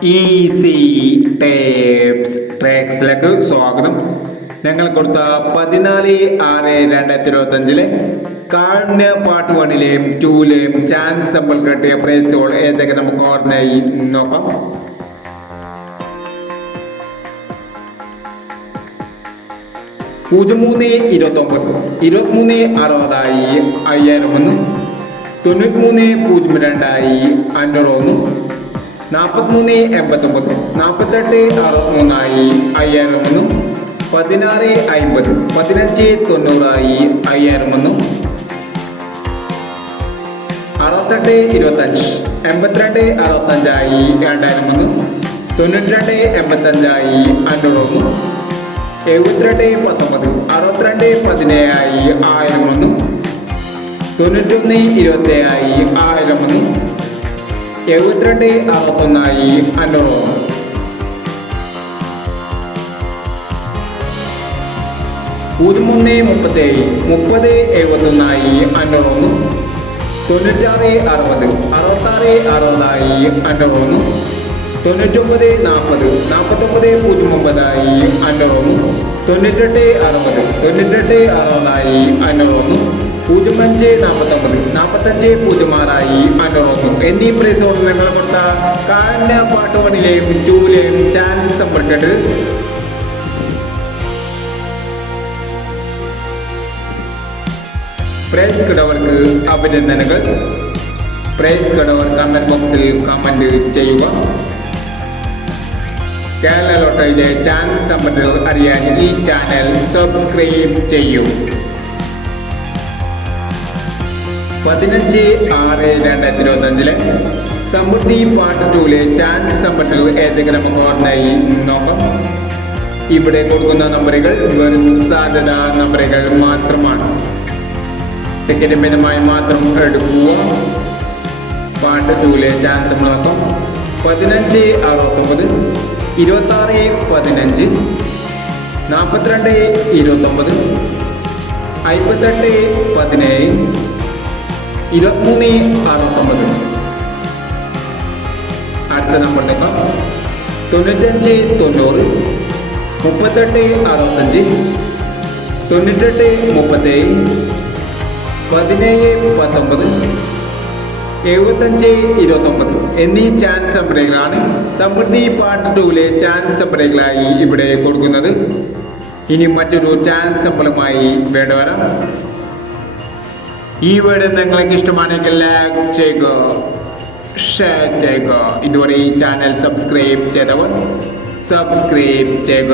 Easy ട്രാക്സിലേക്ക് സ്വാഗതം. ഞങ്ങൾ കൊടുത്ത 14/6/2025 കാരുണ്യ പാർട്ട് 1ലെയും 2ലെയും ചാൻസ് സമ്പിൾ കിട്ടിയ പ്രൈസുകൾ ഏതൊക്കെ നമുക്ക് ഓർമ്മയായി നോക്കാം. പൂജ്യം 3/29 23/60 5001, 93/02 501, 43/89 48/63 5001, 16/50 15/90 5001, 68/25 82/65 2001, 92/85 501, 72/19 62/17 1001, 91/27 1001, 72/61 501. പൂജ്യം 3/37 30/71 501, 96/60 66/60 501, 99/40 49/09 501, 98/60 98/60 501, 05/49 45/06 501 എന്നീ പ്രൈസോട് നിങ്ങൾ കൊടുത്ത കാരുണ്യ പാർട്ട് 1ലെയും 2ലെയും ചാൻസ് സമ്പർക്കട്ട് പ്രൈസ് കിടവർക്ക് അഭിനന്ദനങ്ങൾ. പ്രൈസ് കിടവർ കമന്റ് ബോക്സിൽ കമന്റ് ചെയ്യുക. കേരള ലോട്ടറിയിലെ ചാൻസ് സമ്പത്തുകൾ അറിയാൻ ഈ ചാനൽ സബ്സ്ക്രൈബ് ചെയ്യൂ. 15/6/2025 സമൃദ്ധി പാർട്ട് 2ലെ ചാൻസ് സമ്പത്തുകൾ ഏതൊക്കെ നമുക്ക് ഓർമ്മയായി നോക്കാം. ഇവിടെ കൊടുക്കുന്ന നമ്പറുകൾ വെറും സാധ്യത നമ്പറുകൾ മാത്രമാണ്. ടിക്കറ്റ് മിതമായി മാത്രം എടുക്കുക. പാർട്ട് 2ലെ ചാൻസ് നമ്മൾ നോക്കാം. 15/69 26/15 42/29 58/17 23/69. അടുത്ത നമ്പർ നോക്കാം. 95/90 38/65 98/37 17/19 75/29 എന്നീ ചാൻസ് നമ്പറുകളാണ് സമൃദ്ധി പാർട്ട് 2ലെ ചാൻസ് നമ്പറുകളായി ഇവിടെ കൊടുക്കുന്നത്. ഇനി മറ്റൊരു ചാൻസ് നമ്പറുമായി വേണ്ട വരാം. ഈ വീഡിയോ നിങ്ങൾക്ക് ഇഷ്ടമാണെങ്കിൽ ലൈക്ക് ചെയ്യുക, ഷെയർ ചെയ്യുക. ഇതുവരെ ഈ ചാനൽ സബ്സ്ക്രൈബ് ചെയ്തവർ സബ്സ്ക്രൈബ് ചെയ്യുക.